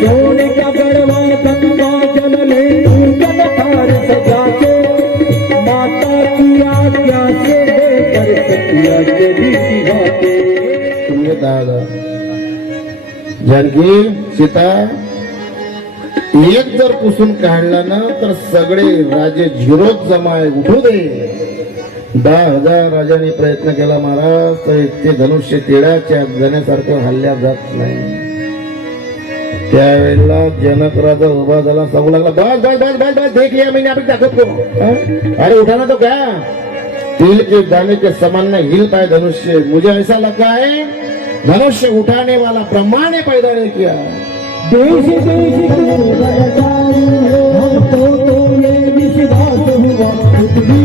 सोने का गढ़वा गंगा जल ले जल थार सजा के माता की आज्ञा से कर सकिया तेरी बातें। तुम्ही दादा जानकी सीता एक जर पुसून काढला ना तर सगळे राजे झिरोच जमाय उठू दे। 10,000 राजांनी प्रयत्न केला महाराज तर ते धनुष्य तेडाच्या जाण्यासारखं हल्ल्या जात नाही। त्यावेळेला जनक राजा उभा झाला, सांगू लागला बस बस बस बस बस देख लिया मैंने आपकी ताकत को। अरे उठाना तो क्या, तिल के दाने के समान न हिल पाए धनुष्य। मुझे ऐसा लगता है धनुष्य उठाने वाला ब्रह्मा ने पैदा नहीं किया। देश देश हमको तो ये विश्वास हुआ पृथ्वी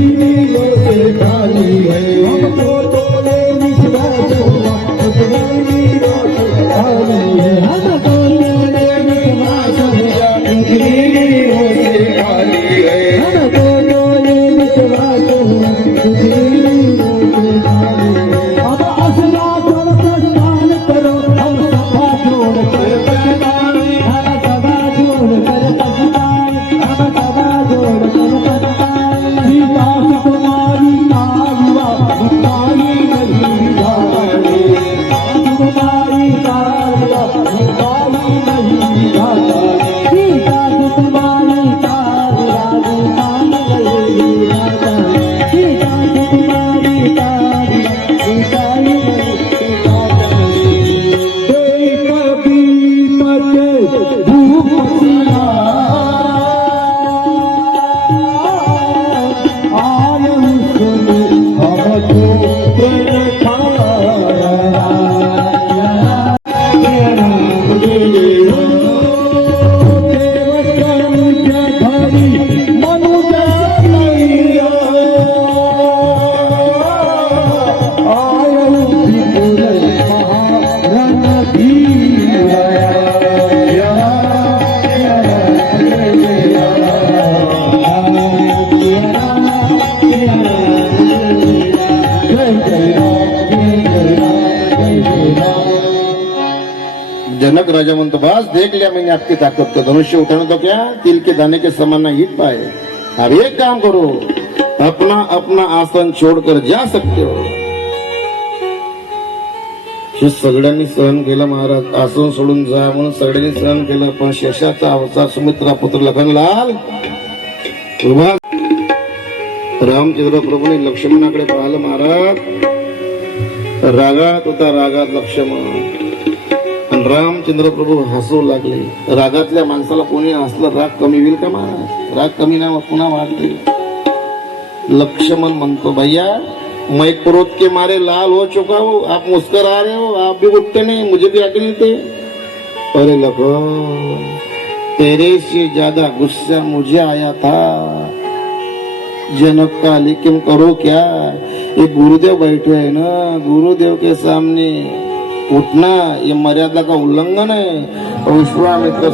से खाली है। हमको तो ये विश्वास हुआ पृथ्वी से खाली है। हमको जनक राजा म्हणतो बस देख लिया मैंने आपकी ताकत को। धनुष्य उठाना तो क्या तिल के दाने के समान न हिल पाए। अब एक काम करो, अपना अपना आसन छोड़कर जा सकते हो। हे सगळ्यांनी सहन केलं महाराज, आसन सोडून जा म्हणून सगळ्यांनी सहन केलं। पण शेषाचा अवतार सुमित्रा पुत्र लखनलाल उभा रामचंद्र प्रभूने लक्ष्मणाकडे पाहिलं महाराज। रागात होता, रागात लक्ष्मण। रामचंद्र प्रभू हसू लागले। रागातल्या माणसाला कोणी हसलं राग कमी होईल का महाराज? राग कमी ना पुन्हा वाढते। लक्ष्मण म्हणतो भैया मैं क्रोध के मारे लाल हो चुका हूँ, आप मुस्कुरा रहे हो, आप भी उठते नहीं, मुझे भी अकेले थे। अरे लखन तेरे से ज्यादा गुस्सा मुझे आया था जनक का, लेकिन करो क्या, ये गुरुदेव बैठे है ना, गुरुदेव के सामने उठना ये मर्यादा का उल्लंघन है। विश्वामित्र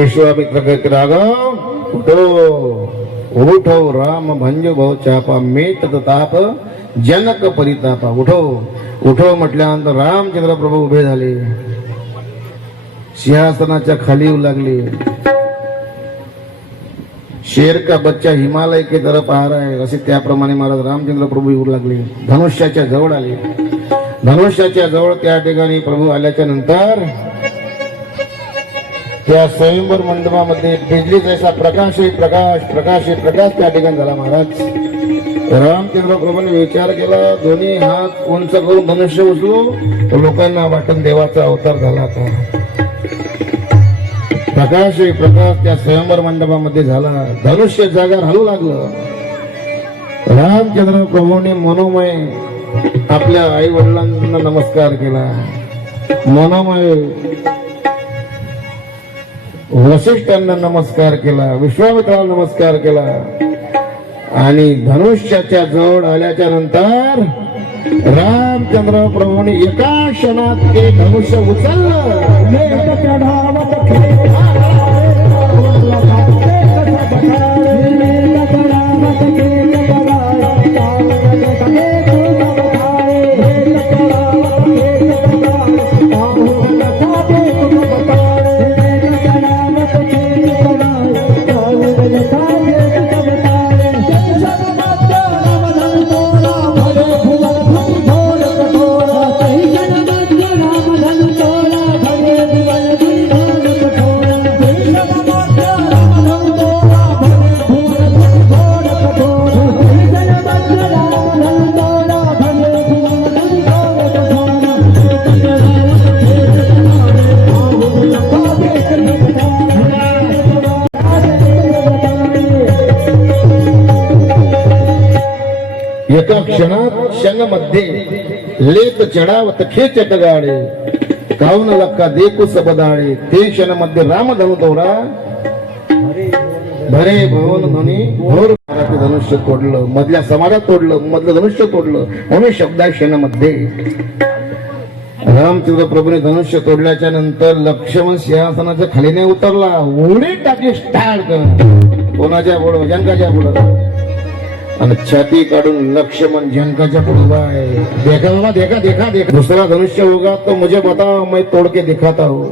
विश्वामित्र कहते राघव उठो उठो राम भंज भव चापा मेट ताप जनक परितापा. उठो उठो म्हटल्यानंतर रामचंद्र प्रभू उभे झाले, सिंहासनाच्या खाली येऊ लागले. शेर का बच्चा हिमालय के तरफ आ रहा है असे त्याप्रमाणे महाराज रामचंद्र प्रभू येऊ लागले. धनुष्याच्या जवळ आले. धनुष्याच्या जवळ त्या ठिकाणी प्रभू आल्याच्या नंतर त्या स्वयंवर मंडपामध्ये बिजली जैसा प्रकाश प्रकाश त्या ठिकाणी झाला. महाराज रामचंद्र प्रभूने विचार केला, दोन्ही हात उंच करून धनुष्य उचलू तर लोकांना वाटून देवाचा अवतार झाला का. प्रकाश त्या स्वयंवर मंडपामध्ये झाला. धनुष्य जागा हलू लागलं. रामचंद्र प्रभूने मनोमय आपल्या आई वडिलांना नमस्कार केला. मनोमय वसिष्ठांना नमस्कार केला. विश्वामित्राला नमस्कार केला. आणि धनुष्याच्या जवळ आल्याच्या नंतर रामचंद्र प्रभूने एका क्षणात ते धनुष्य उचललं. एका क्षणात क्षणमध्ये लेत चढावत खेचट गाडे काऊन लक्का देखू सबदाडे. ते क्षणामध्ये राम धनु तोरा भरे भवन ध्वनी घोर धनुष्य तोडलं. मधल्या समाजात तोडलं. मधलं धनुष्य तोडलं. म्हणून शब्द आहे क्षणामध्ये. रामचंद्र प्रभूने धनुष्य तोडल्याच्या नंतर लक्ष्मण सिंहासनाच्या खाली नाही उतरला. उडी टाकली स्टार्ट. कोणाच्या पुढं? जनकाच्या पुढं. आणि छाती काढून लक्ष्मण जनकाच्या पुढे आहे. देखा बाबा देखा देखा देखा. दूसरा धनुष्य होगा तो मुझे बताओ, मैं तोड़ के दिखाता हूं.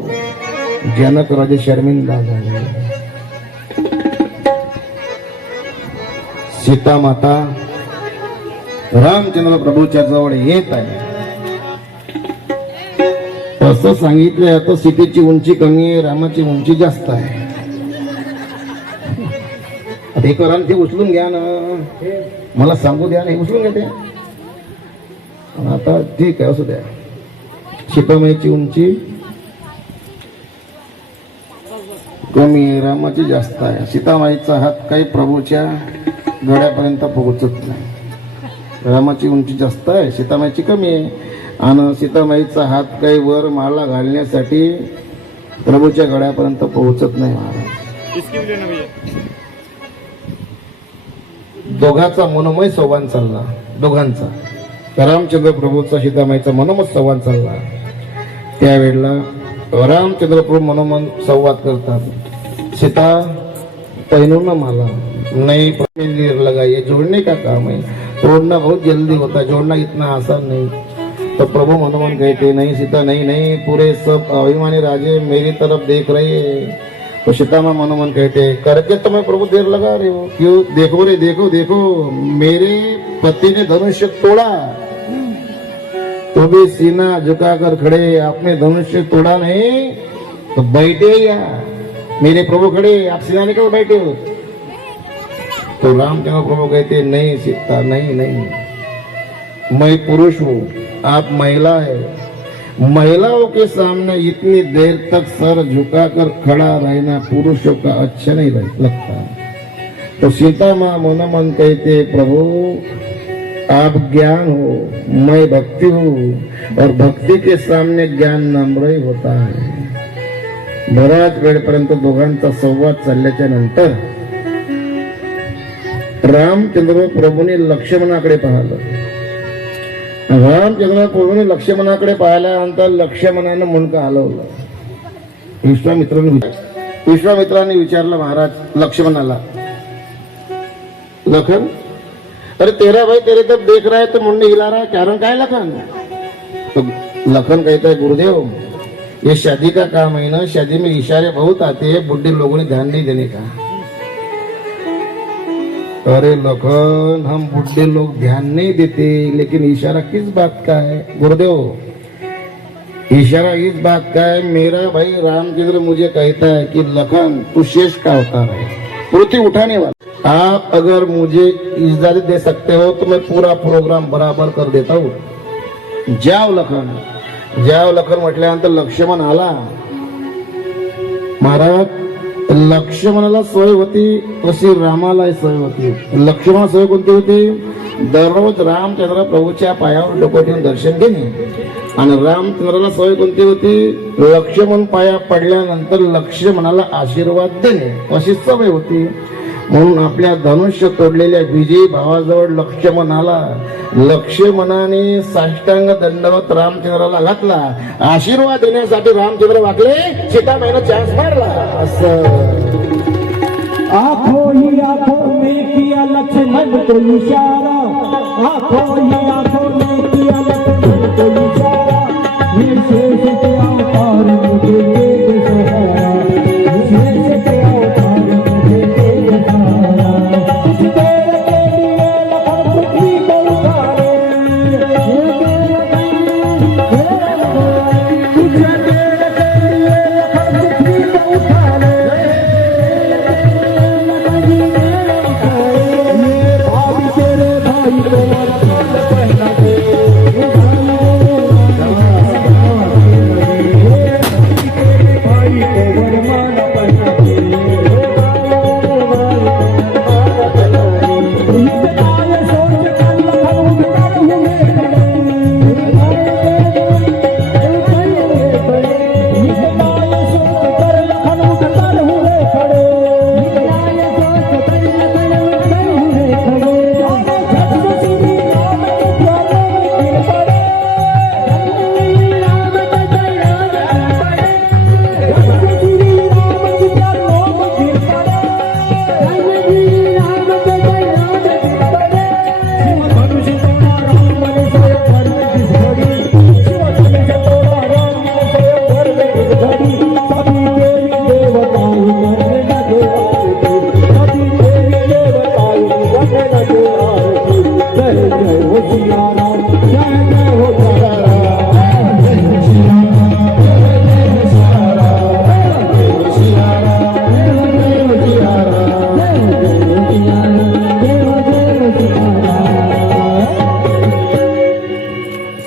जनक राजे शर्मिंदा झाले. सीता माता रामचंद्र प्रभूच्या जवळ येत आहे. असं सांगितलं जातं सीतेची उंची कमी आहे, रामाची उंची जास्त आहे. ते करा ते उचलून घ्या ना, मला सांगू द्या. नाही उचलून घ्या ते. आता ठीक आहे असू द्या. सीतामाईची उंची कमी आहे, रामाची जास्त आहे. सीतामाईचा हात काही प्रभूच्या गळ्यापर्यंत पोहोचत नाही. रामाची उंची जास्त आहे, सीतामाईची कमी आहे. आणि सीतामाईचा हात काही वर माला घालण्यासाठी प्रभूच्या गळ्यापर्यंत पोहोचत नाही. महाराज दोघांचा मनोमय संवाद चालला. दोघांचा रामचंद्र प्रभूचा सीतामाईचा मनोमय संवाद चालला. त्यावेळेला रामचंद्र प्रभू मनोमन संवाद करतात. सीता पहनू न माला नहीं लगा, ये जोड़ने का काम है, तोड़ना बहुत जल्दी होता है, जोड़ना इतना आसान नहीं. तो प्रभु मनोमन कहते नहीं सीता नहीं नहीं, पूरे सब अभिमानी राजे मेरी तरफ देख रहे हैं. तो सीता माँ मनोमन कहते करके तो मैं प्रभु देर लगा रही हूँ. क्यों? देखो रे देखो देखो, मेरे पति ने धनुष्य तोड़ा तो भी सीना झुकाकर खड़े. आपने धनुष्य तोड़ा नहीं तो बैठे या मेरे प्रभु खड़े, आप सीना निकल बैठे हो. तो रामचंद्र प्रभु कहते नहीं सीता नहीं नहीं, मैं पुरुष हूँ, आप महिला है. महिलाओं के सामने इतनी देर तक सर झुकाकर खड़ा रहना पुरुषों का अच्छा नहीं लगता. तो सीता माँ मनोमन कहते प्रभु आप ज्ञान हो, मैं भक्ति हूँ, और भक्ति के सामने ज्ञान नम्र ही होता है. बराच वेळपर्यंत दोघांचा संवाद चालल्याच्या नंतर रामचंद्र प्रभूने लक्ष्मणाकडे पाहिलं. रामचंद्र प्रभूने लक्ष्मणाकडे पाहिल्यानंतर लक्ष्मणानं मुंडकं हलवलं. विश्वामित्राने विश्वामित्राने विचारलं महाराज लक्ष्मणाला, लखन अरे तेरा भाई तेरे तरफ देख रहा है तो मुंडी हिला रहा है, कारण काय लखन? तो लखन कहता है गुरुदेव ये शादी का काम है ना, शादी में इशारे बहुत आते हैं, बुढ़े लोगों ने ध्यान नहीं देने का। अरे लखन हम बुढ़े लोग ध्यान नहीं देते, लेकिन इशारा किस बात का है गुरुदेव? इशारा इस बात का है, मेरा भाई रामचंद्र मुझे कहता है कि लखन तू शेष का अवतार है, पृथ्वी उठाने वाला। आप अगर मुझे इजाजत दे सकते हो तो मैं पूरा प्रोग्राम बराबर कर देता हूँ। जाओ लखन, जाओ लखन म्हटल्यानंतर लक्ष्मण आला। महाराज लक्ष्मणाला सोय होती तशी रामाला सोय होती। लक्ष्मण सोय कोणती होती? दररोज रामचंद्र प्रभूच्या पायावर डोकं ठेवून दर्शन घेणे, आणि रामचंद्राला सोय कोणती होती? लक्ष्मण पाया पडल्यानंतर लक्ष्मणाला आशीर्वाद देणे अशी सवय होती। म्हणून आपल्या धनुष्य तोडलेल्या विजयी भावाजवळ लक्ष्मण आला। लक्ष्मणाने साष्टांग दंडवत रामचंद्राला घातला, आशीर्वाद देण्यासाठी रामचंद्र वाकले, सीतामाईने चान्स मारला। असं आंखों ही आंखों में किया लक्ष्मण को इशारा, आंखों ही आंखों में किया लक्ष्मण को इशारा, ये शेष के अवतार मुझे दे सहारा, शेष के अवतार मुझे दे सहारा। कुछ देर के लिए लखन पृथ्वी को उतारे, कुछ देर के लिए लखन पृथ्वी को उतारे।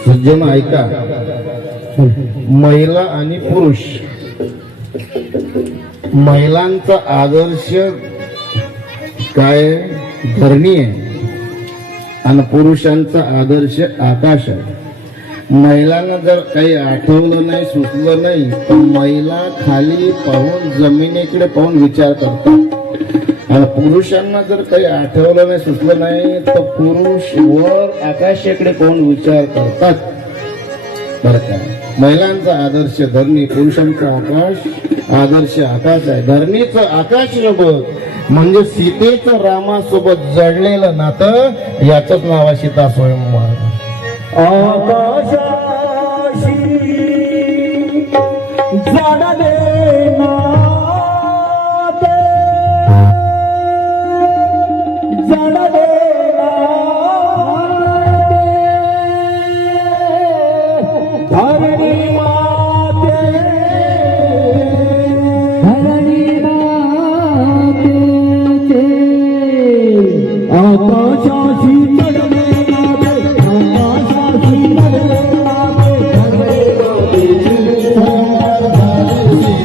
सज्जन ऐका, महिला आणि पुरुष, महिलांचा आदर्श काय धरणी आहे आणि पुरुषांचा आदर्श आकाश आहे। महिलांना जर काही आठवलं नाही, सुचलं नाही, तर महिला खाली पाहून जमिनीकडे पाहून विचार करतात, आणि पुरुषांना जर काही आठवलं नाही, सुचलं नाही, तर पुरुष वर आकाशाकडे पाहून विचार करतात। बरं का? महिलांचा आदर्श धरणी, पुरुषांचा आकाश आदर्श आकाश आहे। धरणीचं आकाश सोबत म्हणजे सीतेचं रामासोबत जडलेलं नातं, याच नाव आहे सीता स्वयंवर। आकाशाशी जडले नाते, जडले धरणी माते, धरणी मातेचे आकाशाशी जडले नाते, आकाशाशी जडले नाते, धरणी मातेचे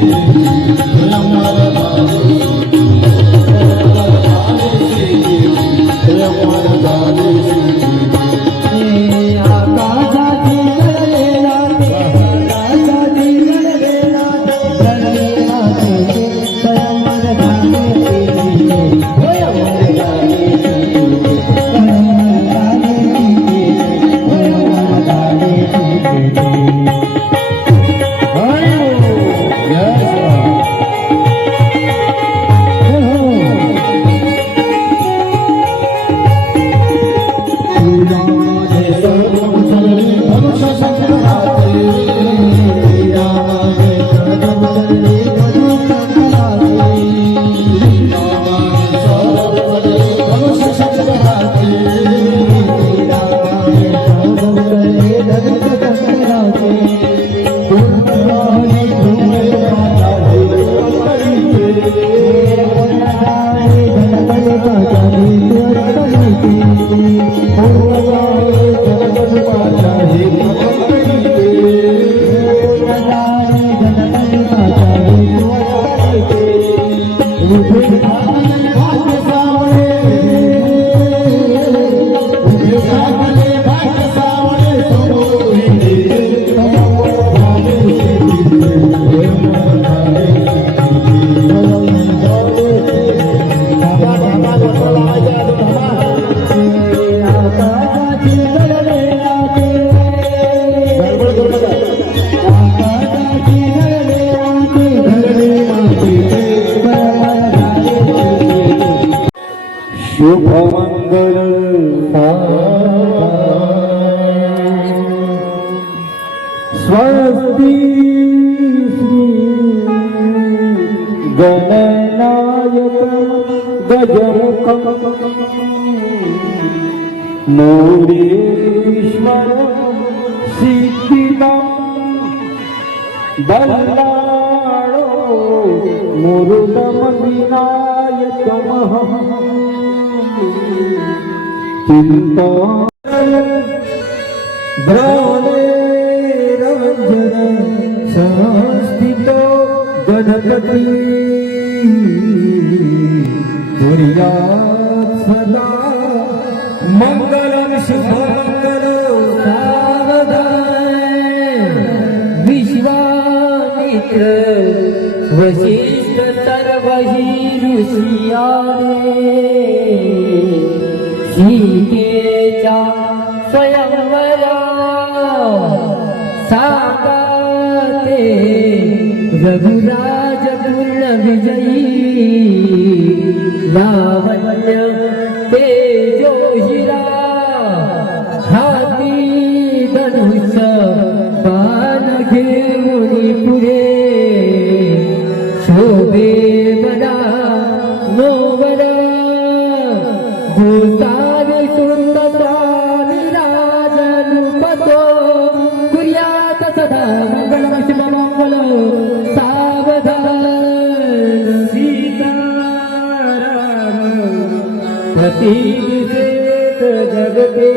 शुभमंगल स्वस्ति श्री गणनायक गजमुखं मोरेश्वर सिद्धिदं बल्लाळो मुरुडम विनायकमहं चिंतन रंजन संस्थितो गणपती धुर्यात् सदा मंगलम शुभमंगल सावधान विश्वामित्र वशिष्ठ सर्वहि ऋषियाने सीतेच्या स्वयंवरा साकाते रघुराज पूर्ण विजयी लावण्य तेजो हिरा हाती धनुष बाण घेऊन पुढे शोभे बरा नोवरा भूतान सुंदरा विराजनुपतो कुर्यात सदा मंगलम शुभमंगल सावधान सीताराम प्रतिदिशेत जगते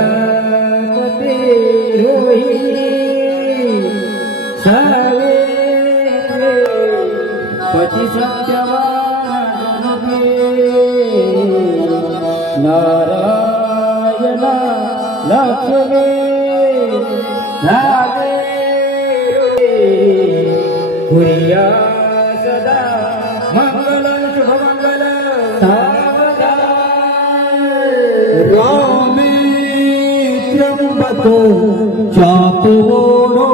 चंद्रापते रोहिणी सावेत्रे पती सत्यवान नारायणा लक्ष्मी नागे कुर्या सदा मंगलम शुभमंगल रामे त्र्यंबक चातुर्णो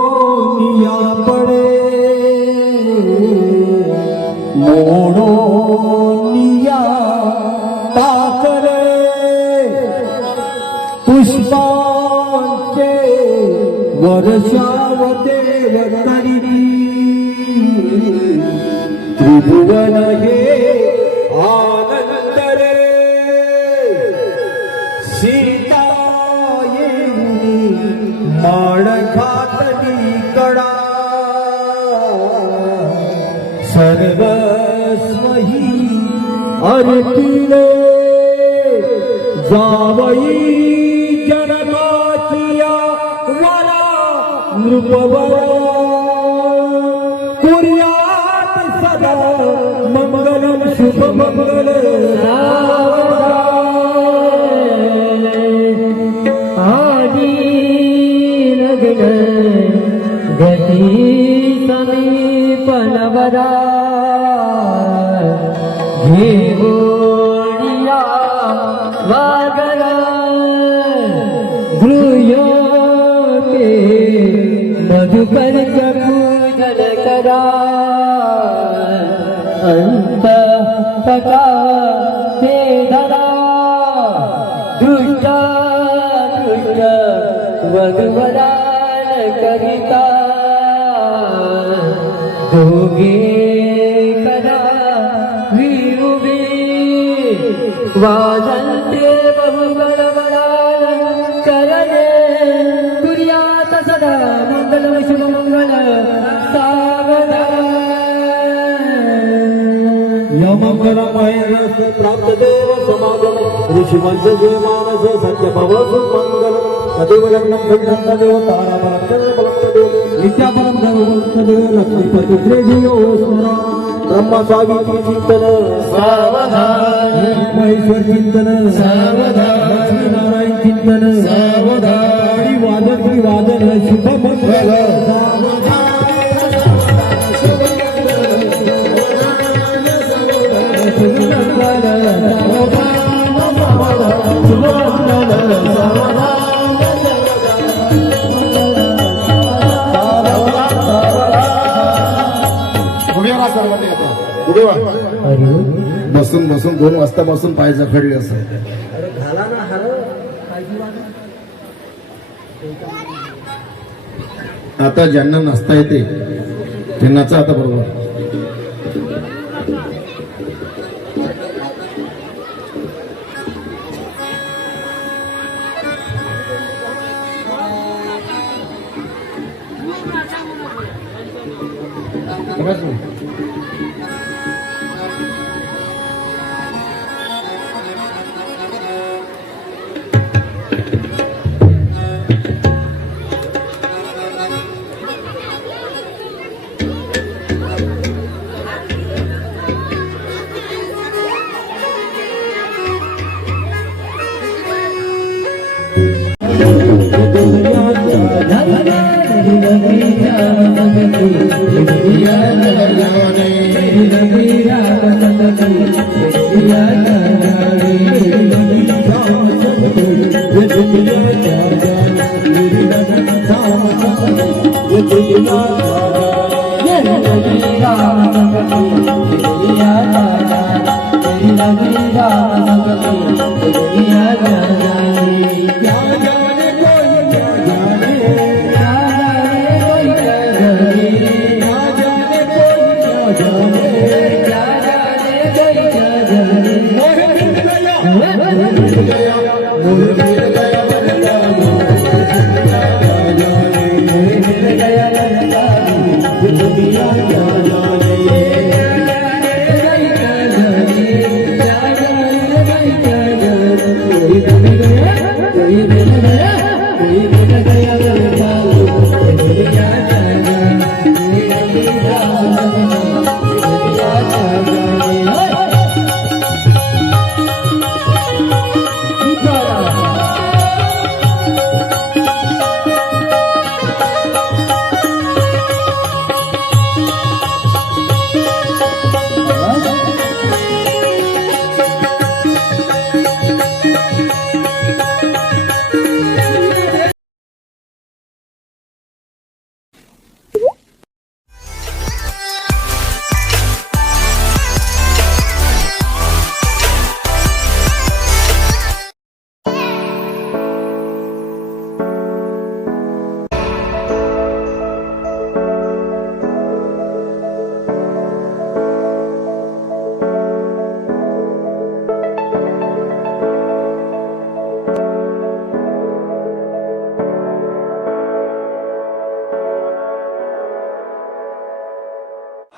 निया पड़े मोड़ो निया ताकरे पुष्पांचे वर्षावते वतरी त्रिभुवन हे आनंद रे सीता येऊनी माड घातली कडा सर्वस्वही अर्पिले जावई जनकाचिया वरा नृपवरा कुर्यात सदा मंगलम शुभमंगल आदि लग्न गती समीपनवरा घेवोनिया वागरा गृह्योते मधुकर पूजन करा अंत पटा ते धरा दृष्टा दृष्ट वधुवरान करिता दोघे करा विरुबी वाजंते बहुबळबळान करणे कुर्यात सदा मंगलम शुभमंगल सावधान यमंगलमय प्राप्त देव समागम ऋषिवंश जय मानस सत्य भवसु मंगल तदेव लग्नं खंडं तदेव ताराबलं चंद्रबलं तदेव विद्याबलं धर्मबलं तदेव लक्ष्मीपति त्रिजयो स्मरा ब्रह्म सावित्री चिंतन सावधान महेश्वर चिंतन सावधान लक्ष्मी नारायण चिंतन सावधान आणि वादन शुभ मंगल उभे राहा सर्वांनी आता उभे व्हा. अरे बसून बसून 2 वाजता बसून पाय जखडले असं. अरे घाला ना हर पाहिजे वाला. आता ज्यांना नसता येते ते नचा आता बरोबर.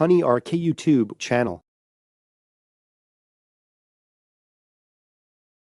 Honey RK YouTube channel.